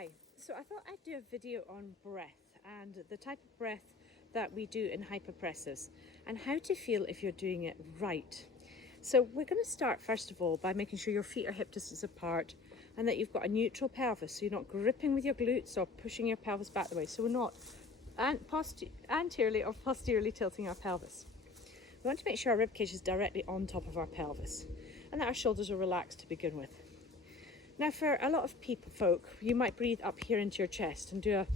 Hi, so I thought I'd do a video on breath and the type of breath that we do in hypopressives and how to feel if you're doing it right. So we're going to start first of all by making sure your feet are hip distance apart and that you've got a neutral pelvis, so you're not gripping with your glutes or pushing your pelvis back the way, so we're not anteriorly or posteriorly tilting our pelvis. We want to make sure our ribcage is directly on top of our pelvis and that our shoulders are relaxed to begin with. Now for a lot of folk, you might breathe up here into your chest and do a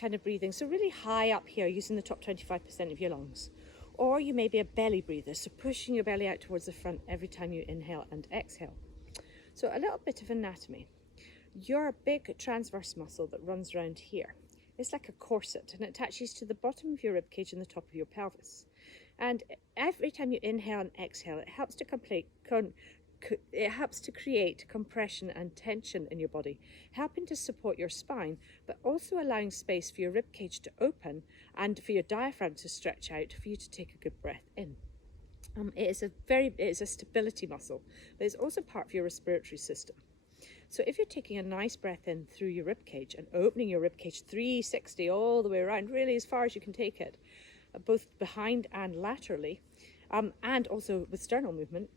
kind of breathing. So really high up here using the top 25% of your lungs. Or you may be a belly breather, so pushing your belly out towards the front every time you inhale and exhale. So a little bit of anatomy. Your big transverse muscle that runs around here is like a corset and it attaches to the bottom of your ribcage and the top of your pelvis. And every time you inhale and exhale, it helps to create compression and tension in your body, helping to support your spine, but also allowing space for your ribcage to open and for your diaphragm to stretch out for you to take a good breath in. It is a stability muscle, but it's also part of your respiratory system. So if you're taking a nice breath in through your ribcage and opening your ribcage 360 all the way around, really as far as you can take it, both behind and laterally, and also with sternal movement,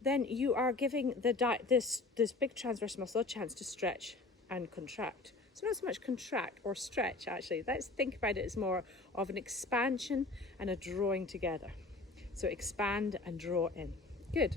then you are giving this big transverse muscle a chance to stretch and contract. So not so much contract or stretch, actually. Let's think about it as more of an expansion and a drawing together. So expand and draw in. Good.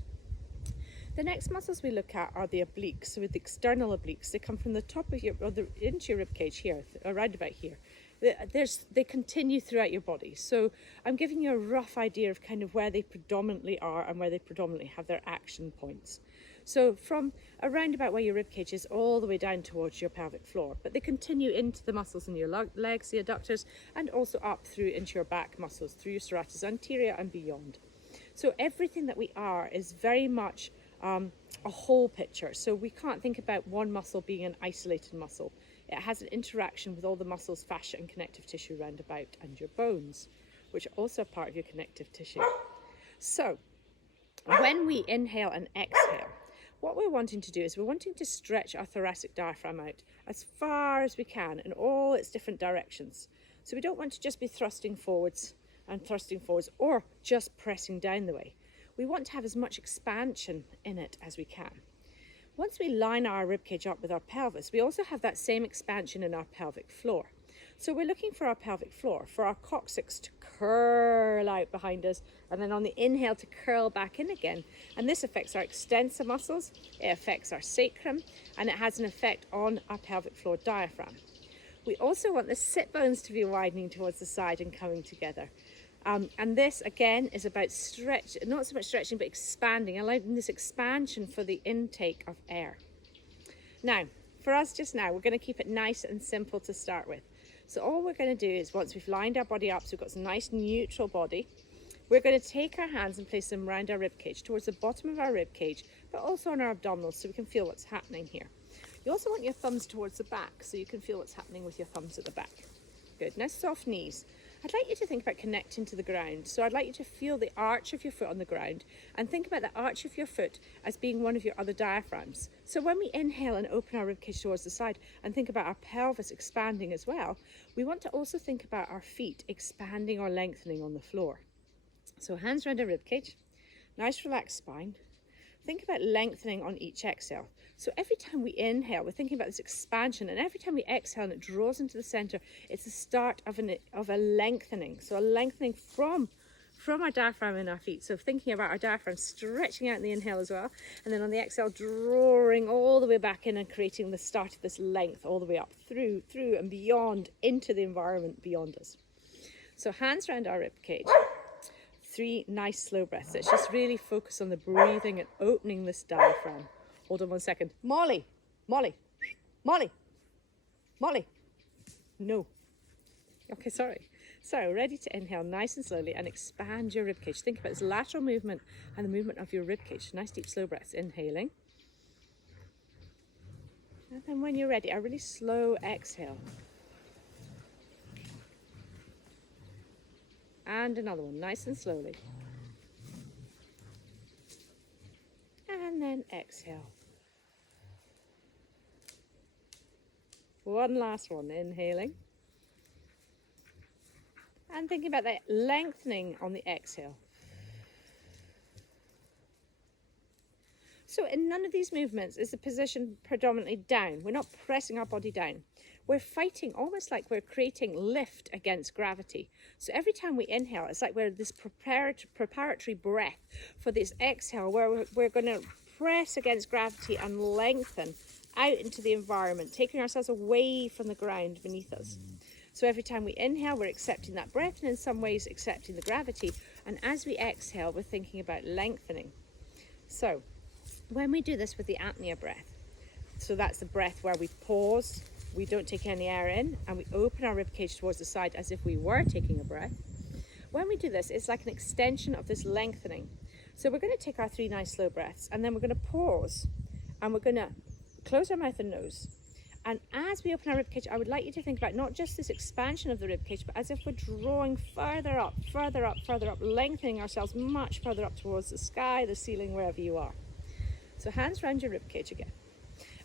The next muscles we look at are the obliques. So with the external obliques, they come from the top of into your ribcage here, around about here. They continue throughout your body. So I'm giving you a rough idea of kind of where they predominantly are and where they predominantly have their action points. So from around about where your ribcage is all the way down towards your pelvic floor, but they continue into the muscles in your legs, the adductors, and also up through into your back muscles, through your serratus anterior and beyond. So everything that we are is very much a whole picture. So we can't think about one muscle being an isolated muscle. It has an interaction with all the muscles, fascia and connective tissue round about, and your bones, which are also part of your connective tissue. So when we inhale and exhale, what we're wanting to do is we're wanting to stretch our thoracic diaphragm out as far as we can in all its different directions. So we don't want to just be thrusting forwards or just pressing down the way. We want to have as much expansion in it as we can. Once we line our ribcage up with our pelvis, we also have that same expansion in our pelvic floor. So we're looking for our pelvic floor, for our coccyx to curl out behind us, and then on the inhale to curl back in again. And this affects our extensor muscles, it affects our sacrum, and it has an effect on our pelvic floor diaphragm. We also want the sit bones to be widening towards the side and coming together. And this again is about stretch, not so much stretching, but expanding, allowing this expansion for the intake of air. Now, for us just now, we're going to keep it nice and simple to start with. So all we're going to do is, once we've lined our body up, so we've got some nice neutral body, we're going to take our hands and place them around our ribcage, towards the bottom of our ribcage, but also on our abdominals, so we can feel what's happening here. You also want your thumbs towards the back, so you can feel what's happening with your thumbs at the back. Good. Now soft knees. I'd like you to think about connecting to the ground. So I'd like you to feel the arch of your foot on the ground and think about the arch of your foot as being one of your other diaphragms. So when we inhale and open our ribcage towards the side and think about our pelvis expanding as well, we want to also think about our feet expanding or lengthening on the floor. So hands around our ribcage, nice relaxed spine. Think about lengthening on each exhale. So every time we inhale, we're thinking about this expansion, and every time we exhale and it draws into the center, it's the start of a lengthening. So a lengthening from our diaphragm in our feet. So thinking about our diaphragm stretching out in the inhale as well, and then on the exhale, drawing all the way back in and creating the start of this length all the way up through and beyond into the environment beyond us. So hands around our ribcage. 3 nice slow breaths. Let's just really focus on the breathing and opening this diaphragm. Hold on 1 second. Molly. No. Okay, sorry. So ready to inhale nice and slowly and expand your ribcage. Think about this lateral movement and the movement of your ribcage. Nice deep slow breaths. Inhaling. And then when you're ready, a really slow exhale. And another one, nice and slowly. And then exhale. One last one, inhaling. And thinking about that lengthening on the exhale. So in none of these movements is the position predominantly down. We're not pressing our body down. We're fighting almost like we're creating lift against gravity. So every time we inhale, it's like we're this preparatory breath for this exhale where we're going to press against gravity and lengthen out into the environment, taking ourselves away from the ground beneath us. So every time we inhale, we're accepting that breath and in some ways accepting the gravity. And as we exhale, we're thinking about lengthening. So when we do this with the apnea breath, so that's the breath where we pause, we don't take any air in, and we open our ribcage towards the side as if we were taking a breath. When we do this, it's like an extension of this lengthening. So we're going to take our 3 nice slow breaths, and then we're going to pause, and we're going to close our mouth and nose. And as we open our ribcage, I would like you to think about not just this expansion of the ribcage, but as if we're drawing further up, lengthening ourselves much further up towards the sky, the ceiling, wherever you are. So hands around your ribcage again.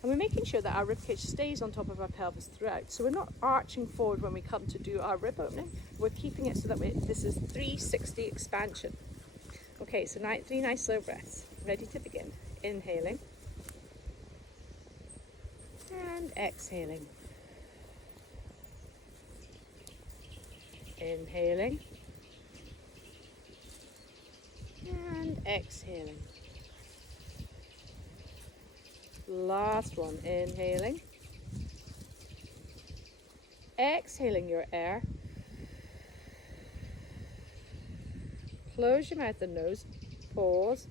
And we're making sure that our ribcage stays on top of our pelvis throughout. So we're not arching forward when we come to do our rib opening. We're keeping it so that this is 360 expansion. Okay, so now 3 nice slow breaths. Ready to begin. Inhaling. And exhaling. Inhaling. And exhaling. Last one, inhaling. Exhaling your air. Close your mouth and nose. Pause.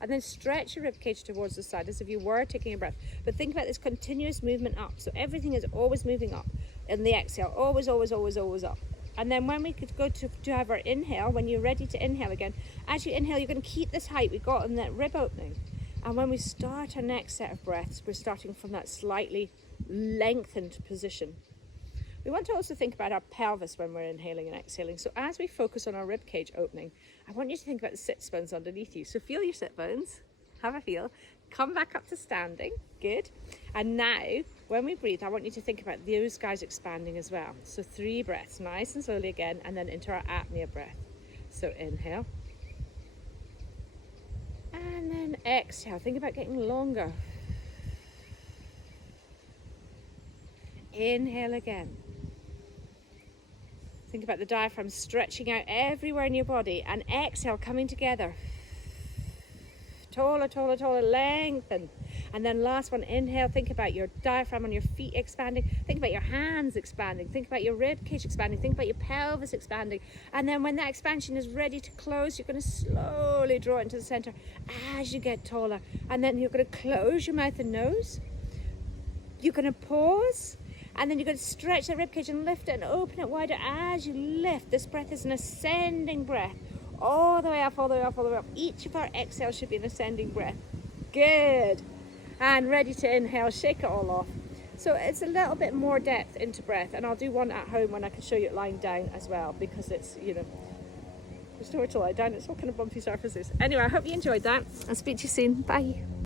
And then stretch your ribcage towards the side as if you were taking a breath. But think about this continuous movement up. So everything is always moving up. In the exhale, always, always, always, always up. And then when we could go to have our inhale, when you're ready to inhale again, as you inhale, you're going to keep this height we got in that rib opening. And when we start our next set of breaths, we're starting from that slightly lengthened position. We want to also think about our pelvis when we're inhaling and exhaling. So as we focus on our rib cage opening, I want you to think about the sit bones underneath you. So feel your sit bones, have a feel, come back up to standing, good. And now, when we breathe, I want you to think about those guys expanding as well. So 3 breaths, nice and slowly again, and then into our apnea breath. So inhale. And then exhale, think about getting longer. Inhale again. Think about the diaphragm stretching out everywhere in your body, and exhale, coming together. Taller, taller, taller, lengthen. And then last one, inhale, think about your diaphragm on your feet expanding. Think about your hands expanding. Think about your rib cage expanding. Think about your pelvis expanding. And then when that expansion is ready to close, you're going to slowly draw it into the center as you get taller. And then you're going to close your mouth and nose. You're going to pause. And then you're going to stretch that rib cage and lift it and open it wider as you lift. This breath is an ascending breath. All the way up, all the way up, all the way up. Each of our exhales should be an ascending breath. Good. And ready to inhale, shake it all off. So it's a little bit more depth into breath, and I'll do one at home when I can show you it lying down as well, because it's, there's nowhere to lie down, it's all kind of bumpy surfaces. Anyway, I hope you enjoyed that. I'll speak to you soon. Bye.